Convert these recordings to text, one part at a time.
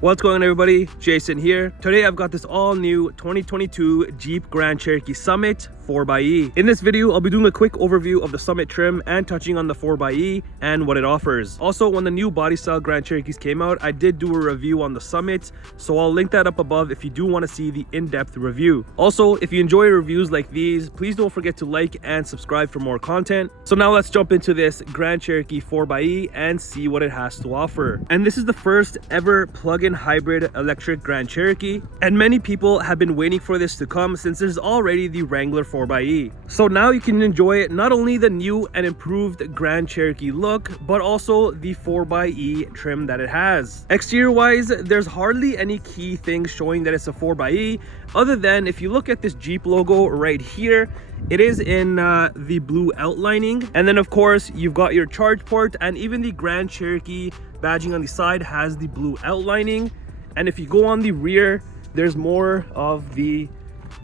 What's going on, everybody? Jason here. Today I've got this all new 2022 Jeep Grand Cherokee Summit 4xe. In this video, I'll be doing a quick overview of the Summit trim and touching on the 4xe and what it offers. Also, when the new body style Grand Cherokees came out, I did do a review on the Summit, so I'll link that up above if you do want to see the in-depth review. Also, if you enjoy reviews like these, please don't forget to like and subscribe for more content. So now let's jump into this Grand Cherokee 4xe and see what it has to offer. And this is the first ever plug-in hybrid electric Grand Cherokee, and many people have been waiting for this to come since there's already the Wrangler 4xe. So now you can enjoy not only the new and improved Grand Cherokee look, but also the 4xe trim that it has. Exterior wise, there's hardly any key things showing that it's a 4xe, other than if you look at this Jeep logo right here, it is in the blue outlining, and then of course you've got your charge port, and even the Grand Cherokee badging on the side has the blue outlining. And if you go on the rear, there's more of the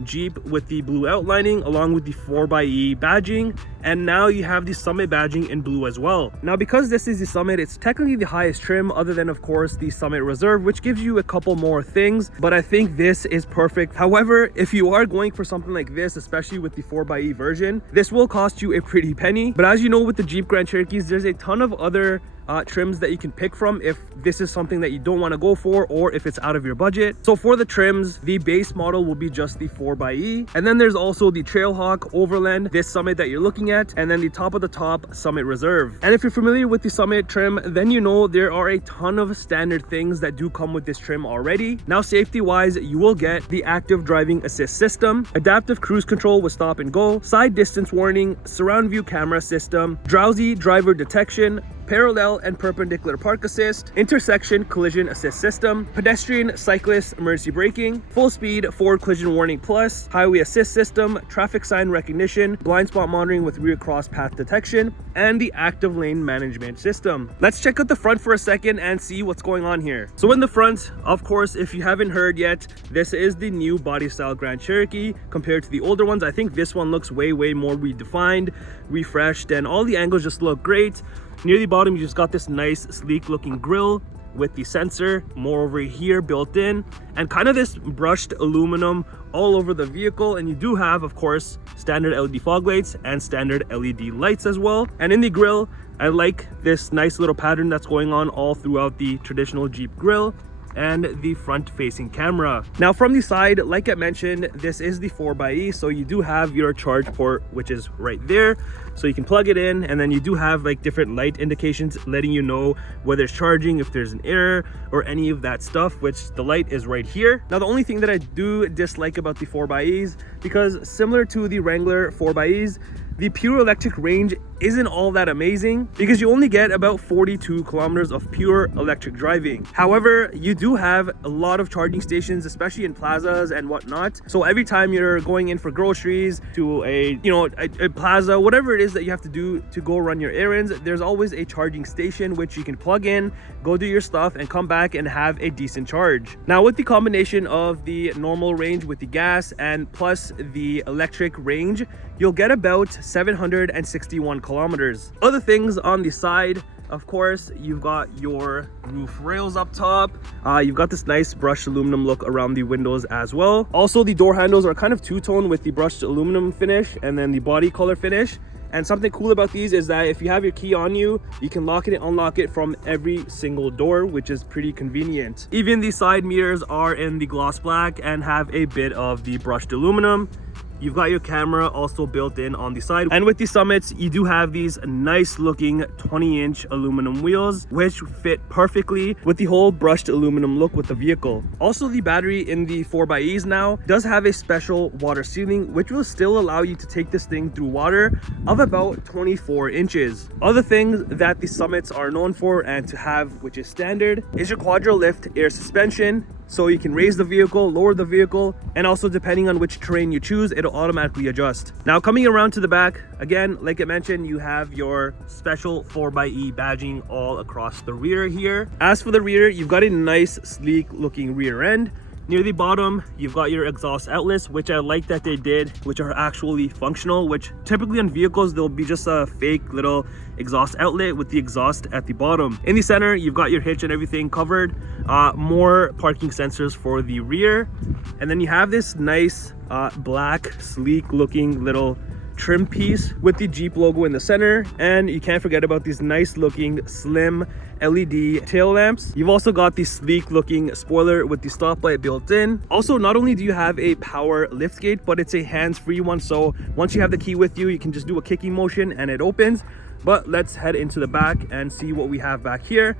Jeep with the blue outlining along with the 4xe badging, and now you have the Summit badging in blue as well. Now, because this is the Summit, it's technically the highest trim other than of course the Summit Reserve, which gives you a couple more things, but I think this is perfect. However, if you are going for something like this, especially with the 4xe version, this will cost you a pretty penny. But as you know, with the Jeep Grand Cherokees, there's a ton of other trims that you can pick from if this is something that you don't want to go for, or if it's out of your budget. So for the trims, the base model will be just the 4xe, and then there's also the Trailhawk, Overland, this Summit that you're looking at, and then the top of the top Summit Reserve. And if you're familiar with the Summit trim, then you know there are a ton of standard things that do come with this trim already. Now, safety wise, you will get the active driving assist system, adaptive cruise control with stop and go, side distance warning, surround view camera system, drowsy driver detection, parallel and perpendicular park assist, intersection collision assist system, pedestrian cyclist emergency braking, full speed forward collision warning plus, highway assist system, traffic sign recognition, blind spot monitoring with rear cross path detection, and the active lane management system. Let's check out the front for a second and see what's going on here. So in the front, of course, if you haven't heard yet, this is the new body style Grand Cherokee compared to the older ones. I think this one looks way more redefined, refreshed, and all the angles just look great. Near the bottom, you just got this nice sleek looking grille with the sensor more over here built in, and kind of this brushed aluminum all over the vehicle. And you do have, of course, standard LED fog lights and standard LED lights as well. And in the grille, I like this nice little pattern that's going on all throughout the traditional Jeep grille and the front facing camera. Now from the side, like I mentioned, this is the 4xe, so you do have your charge port, which is right there, so you can plug it in, and then you do have like different light indications letting you know whether it's charging, if there's an error or any of that stuff, which the light is right here. Now the only thing that I do dislike about the 4xes, because similar to the Wrangler 4xes, the pure electric range isn't all that amazing, because you only get about 42 kilometers of pure electric driving. However, you do have a lot of charging stations, especially in plazas and whatnot. So every time you're going in for groceries to a plaza, whatever it is that you have to do to go run your errands, there's always a charging station which you can plug in, go do your stuff, and come back and have a decent charge. Now with the combination of the normal range with the gas and plus the electric range, you'll get about 761 kilometers. Other things on the side, of course, you've got your roof rails up top. You've got this nice brushed aluminum look around the windows as well. Also, the door handles are kind of two-tone with the brushed aluminum finish and then the body color finish. And something cool about these is that if you have your key on you, you can lock it and unlock it from every single door, which is pretty convenient. Even the side mirrors are in the gloss black and have a bit of the brushed aluminum. You've got your camera also built in on the side. And with the Summits, you do have these nice looking 20-inch aluminum wheels, which fit perfectly with the whole brushed aluminum look with the vehicle. Also, the battery in the 4xes now does have a special water sealing, which will still allow you to take this thing through water of about 24 inches. Other things that the Summits are known for and to have, which is standard, is your quadra lift air suspension. So you can raise the vehicle, lower the vehicle, and also depending on which terrain you choose, it'll automatically adjust. Now coming around to the back, again, like I mentioned, you have your special 4xe badging all across the rear here. As for the rear, you've got a nice sleek looking rear end. Near the bottom, you've got your exhaust outlets, which I like that they did, which are actually functional, which typically on vehicles, they'll be just a fake little exhaust outlet with the exhaust at the bottom. In the center, you've got your hitch and everything covered. More parking sensors for the rear. And then you have this nice black, sleek looking little trim piece with the Jeep logo in the center, and you can't forget about these nice looking slim LED tail lamps. You've also got the sleek looking spoiler with the stoplight built in. Also, not only do you have a power liftgate, but it's a hands-free one, so once you have the key with you, you can just do a kicking motion and it opens. But let's head into the back and see what we have back here.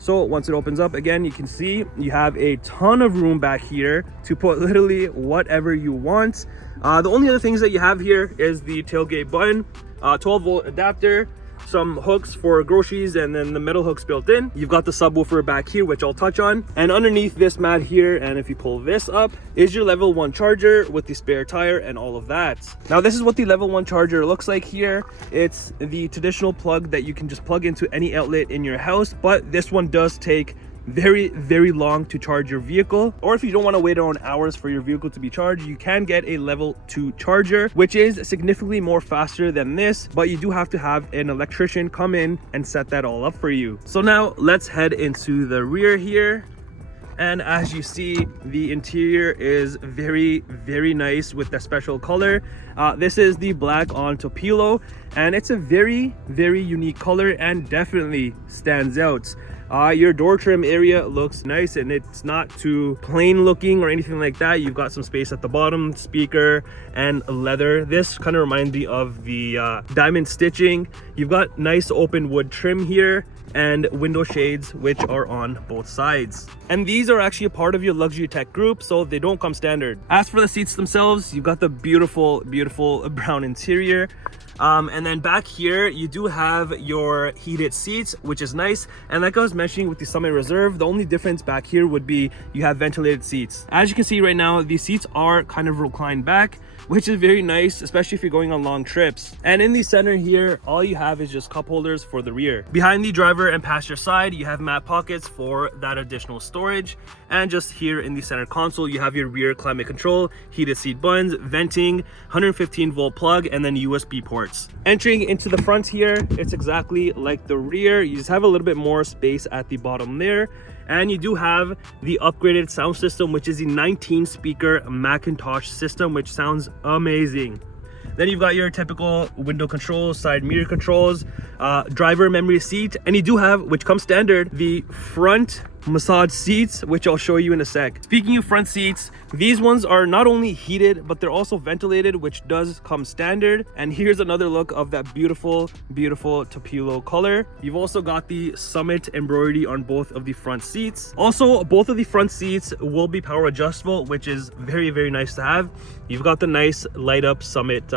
So once it opens up, again, you can see you have a ton of room back here to put literally whatever you want. The only other things that you have here is the tailgate button, 12-volt adapter, some hooks for groceries, and then the metal hooks built in. You've got the subwoofer back here, which I'll touch on. And underneath this mat here, and if you pull this up, is your level 1 charger with the spare tire and all of that. Now, this is what the level 1 charger looks like here. It's the traditional plug that you can just plug into any outlet in your house, but this one does take very long to charge your vehicle. Or if you don't want to wait on hours for your vehicle to be charged, you can get a level 2 charger, which is significantly more faster than this, but you do have to have an electrician come in and set that all up for you. So now let's head into the rear here. And as you see, the interior is very nice with the special color. This is the black on Topilo, and it's a very unique color and definitely stands out. Your door trim area looks nice, and it's not too plain looking or anything like that. You've got some space at the bottom, speaker and leather. This kind of reminds me of the diamond stitching. You've got nice open wood trim here and window shades, which are on both sides. And these are actually a part of your luxury tech group, so they don't come standard. As for the seats themselves, you've got the beautiful brown interior. And then back here, you do have your heated seats, which is nice. And like I was mentioning with the Summit Reserve, the only difference back here would be you have ventilated seats. As you can see right now, these seats are kind of reclined back, which is very nice, especially if you're going on long trips. And in the center here, all you have is just cup holders for the rear. Behind the driver and passenger side, you have mat pockets for that additional storage. And just here in the center console, you have your rear climate control, heated seat buttons, venting, 115-volt plug, and then USB ports. Entering into the front here, it's exactly like the rear. You just have a little bit more space at the bottom there. And you do have the upgraded sound system, which is the 19-speaker Macintosh system, which sounds amazing. Then you've got your typical window controls, side mirror controls, driver memory seat, and you do have, which comes standard, the front massage seats, which I'll show you in a sec. Speaking of front seats, these ones are not only heated, but they're also ventilated, which does come standard. And here's another look of that beautiful Topilo color. You've also got the Summit embroidery on both of the front seats. Also, both of the front seats will be power adjustable, which is very nice to have. You've got the nice light up Summit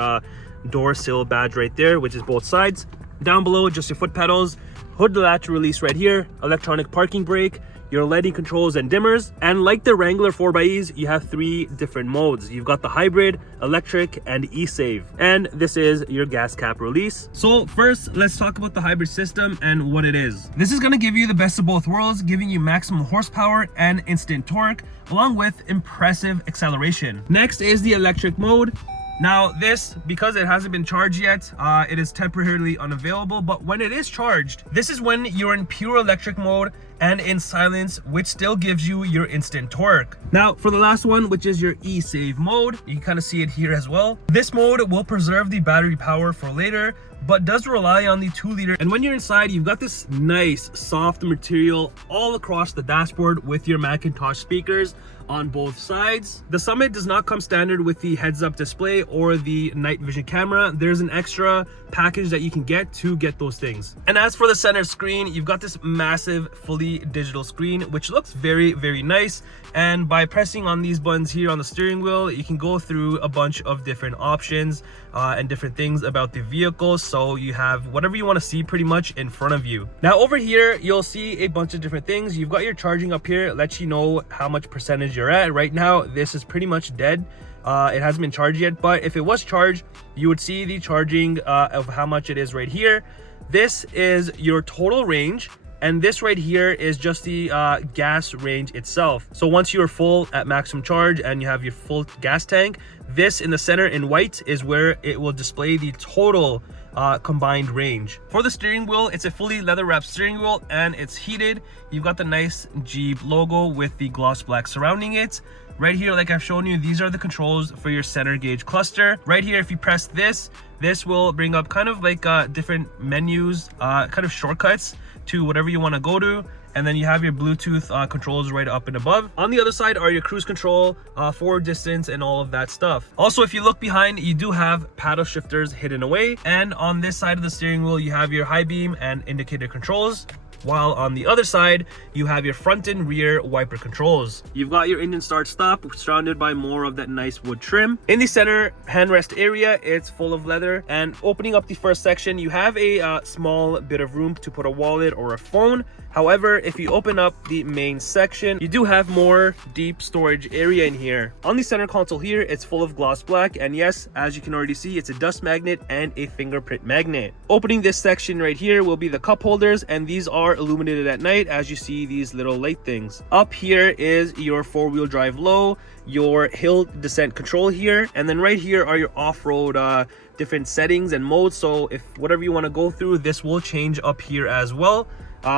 door sill badge right there, which is both sides. Down below, just your foot pedals, hood latch release right here, electronic parking brake, your lighting controls and dimmers. And like the Wrangler 4xEs, you have 3 different modes. You've got the hybrid, electric, and e-save. And this is your gas cap release. So first, let's talk about the hybrid system and what it is. This is gonna give you the best of both worlds, giving you maximum horsepower and instant torque, along with impressive acceleration. Next is the electric mode. Now this, because it hasn't been charged yet, it is temporarily unavailable, but when it is charged, this is when you're in pure electric mode and in silence, which still gives you your instant torque. Now for the last one, which is your e-save mode, you can kind of see it here as well. This mode will preserve the battery power for later, but does rely on the 2-liter. And when you're inside, you've got this nice soft material all across the dashboard with your Macintosh speakers on both sides. The Summit does not come standard with the heads-up display or the night vision camera. There's an extra package that you can get to get those things. And as for the center screen, you've got this massive fully digital screen, which looks very nice. And by pressing on these buttons here on the steering wheel, you can go through a bunch of different options and different things about the vehicle. So you have whatever you want to see pretty much in front of you. Now over here, you'll see a bunch of different things. You've got your charging up here. It lets you know how much percentage you're at. Right now, this is pretty much dead. It hasn't been charged yet, but if it was charged, you would see the charging of how much it is right here. This is your total range. And this right here is just the gas range itself. So once you are full at maximum charge and you have your full gas tank, this in the center in white is where it will display the total combined range. For the steering wheel, it's a fully leather wrapped steering wheel and it's heated. You've got the nice Jeep logo with the gloss black surrounding it. Right here, like I've shown you, these are the controls for your center gauge cluster. Right here, if you press this will bring up kind of like different menus, kind of shortcuts to whatever you want to go to. And then you have your Bluetooth controls right up and above. On the other side are your cruise control, forward distance, and all of that stuff. Also, if you look behind, you do have paddle shifters hidden away. And on this side of the steering wheel, you have your high beam and indicator controls. While on the other side, you have your front and rear wiper controls. You've got your engine start stop surrounded by more of that nice wood trim. In the center handrest area, it's full of leather. And opening up the first section, you have a small bit of room to put a wallet or a phone. However, if you open up the main section, you do have more deep storage area in here. On the center console here, it's full of gloss black, and yes, as you can already see, it's a dust magnet and a fingerprint magnet. Opening this section right here will be the cup holders, and these are illuminated at night as you see these little light things. Up here is your four-wheel drive low, your hill descent control here, and then right here are your off-road different settings and modes. So if whatever you want to go through, this will change up here as well.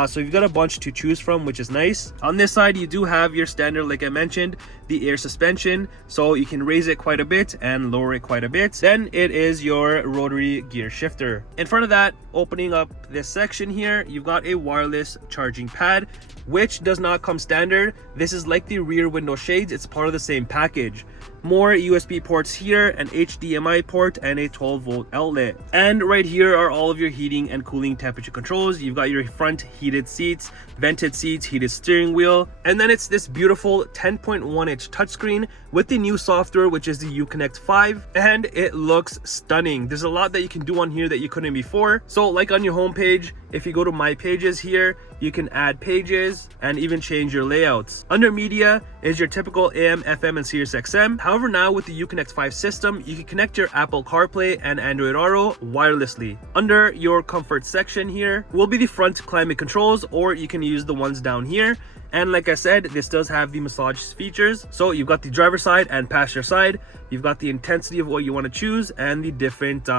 So you've got a bunch to choose from, which is nice. On this side, you do have your standard, like I mentioned, the air suspension, so you can raise it quite a bit and lower it quite a bit. Then it is your rotary gear shifter. In front of that, opening up this section here, you've got a wireless charging pad, which does not come standard. This is like the rear window shades, it's part of the same package. More USB ports here, an HDMI port, and a 12-volt outlet. And right here are all of your heating and cooling temperature controls. You've got your front heated seats, vented seats, heated steering wheel, and then it's this beautiful 10.1-inch touchscreen with the new software, which is the Uconnect 5, and it looks stunning. There's a lot that you can do on here that you couldn't before. So like on your home page, if you go to My Pages here, you can add pages and even change your layouts. Under media is your typical AM, FM, and Sirius XM. However, now with the Uconnect 5 system, you can connect your Apple CarPlay and Android Auto wirelessly. Under your comfort section here will be the front climate controls, or you can use the ones down here. And like I said, this does have the massage features. So you've got the driver side and passenger side. You've got the intensity of what you want to choose and the different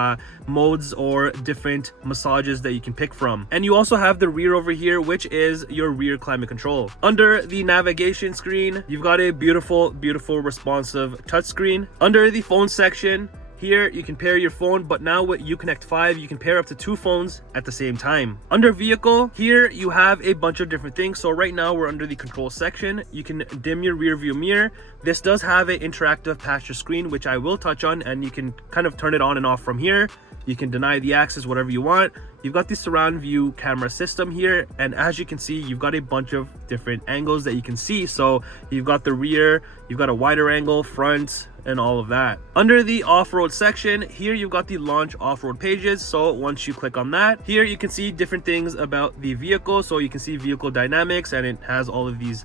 modes or different massages that you can pick from. And you also have the rear over here, which is your rear climate control. Under the navigation screen, you've got a beautiful, beautiful responsive touchscreen. Under the phone section, here you can pair your phone, but now with Uconnect 5 you can pair up to 2 phones at the same time. Under vehicle, here you have a bunch of different things. So right now we're under the control section. You can dim your rear view mirror. This does have an interactive passenger screen, which I will touch on, and you can kind of turn it on and off from here. You can deny the access, whatever you want. You've got the surround view camera system here, and as you can see, you've got a bunch of different angles that you can see. So you've got the rear, you've got a wider angle, front, and all of that. Under the off-road section, here you've got the launch off-road pages. So once you click on that, here you can see different things about the vehicle. So you can see vehicle dynamics, and it has all of these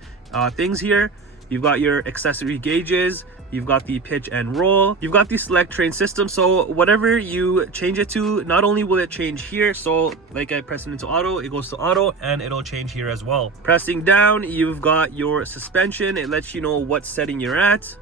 things here. You've got your accessory gauges, you've got the pitch and roll, you've got the select train system. So whatever you change it to, not only will it change here, so like I press it into auto, it goes to auto, and it'll change here as well. Pressing down, you've got your suspension, it lets you know what setting you're at.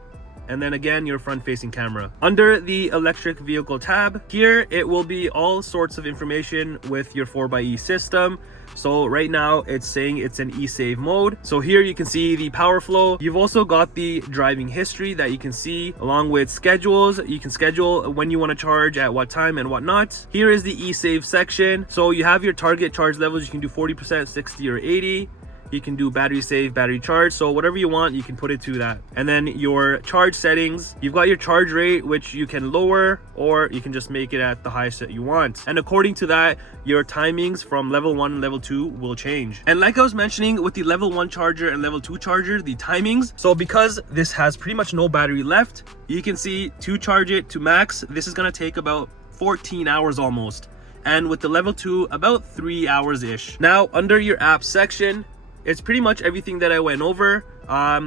And then again, your front facing camera. Under the electric vehicle tab, here it will be all sorts of information with your 4xe system. So right now it's saying it's an e-save mode. So here you can see the power flow. You've also got the driving history that you can see, along with schedules. You can schedule when you want to charge, at what time, and whatnot. Here is the e-save section. So you have your target charge levels. You can do 40%, 60, or 80. You can do battery save, battery charge, so whatever you want, you can put it to that. And then your charge settings, you've got your charge rate, which you can lower, or you can just make it at the highest that you want. And according to that, your timings from level 1 and level 2 will change. And like I was mentioning with the level 1 charger and level 2 charger, the timings, so because this has pretty much no battery left, you can see to charge it to max, this is gonna take about 14 hours almost. And with the level 2, about 3 hours ish. Now under your app section, it's pretty much everything that I went over.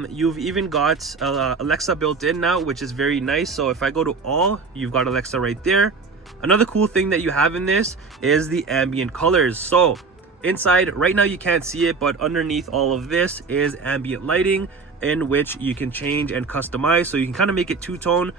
You've even got Alexa built in now, which is very nice. So if I go to all, you've got Alexa right there. Another cool thing that you have in this is the ambient colors. So Inside, right now you can't see it, but underneath all of this is ambient lighting, in which you can change and customize, so you can kind of make it two-tone,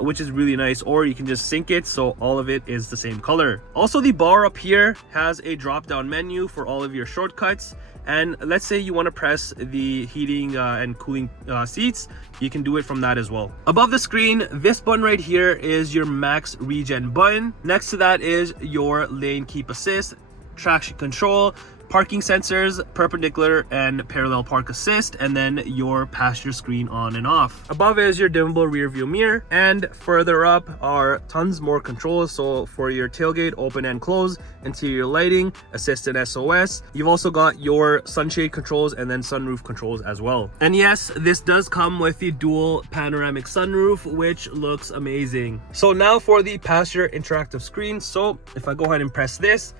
which is really nice, or you can just sync it so all of it is the same color. Also, the bar up here has a drop-down menu for all of your shortcuts, and let's say you want to press the heating and cooling seats, you can do it from that as well. Above the screen, this button right here is your max regen button. Next to that is your lane keep assist, traction control, parking sensors, perpendicular and parallel park assist, and then your passenger screen on and off. Above is your dimmable rear view mirror, and further up are tons more controls. So for your tailgate, open and close, interior lighting, assist and SOS. You've also got your sunshade controls and then sunroof controls as well. And yes, this does come with the dual panoramic sunroof, which looks amazing. So now for the passenger interactive screen. So if I go ahead and press this,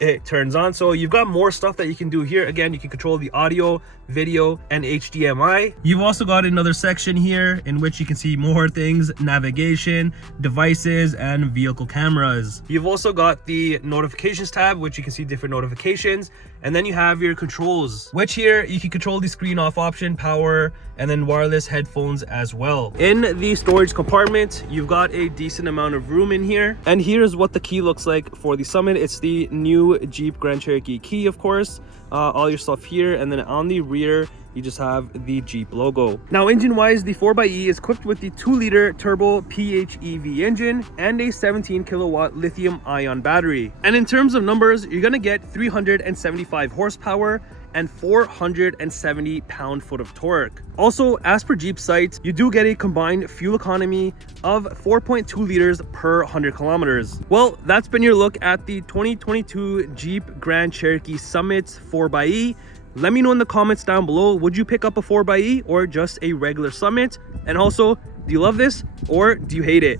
it turns on. So you've got more stuff that you can do here. Again, you can control the audio, video, and HDMI. You've also got another section here in which you can see more things: navigation, devices, and vehicle cameras. You've also got the notifications tab, which you can see different notifications, and then you have your controls, which here you can control the screen off option, power, and then wireless headphones as well. In the storage compartment, you've got a decent amount of room in here, and here's what the key looks like for the Summit. It's the new Jeep Grand Cherokee key, of course. All your stuff here, and then on the rear you just have the Jeep logo. Now, engine wise, the 4xe is equipped with the 2-liter turbo PHEV engine and a 17 kilowatt lithium ion battery. And in terms of numbers, you're gonna get 375 horsepower and 470 pound-foot of torque. Also, as per Jeep site, you do get a combined fuel economy of 4.2 liters per 100 kilometers. Well, that's been your look at the 2022 Jeep Grand Cherokee Summit 4xe. Let me know in the comments down below, would you pick up a 4xe or just a regular Summit? And also, do you love this or do you hate it?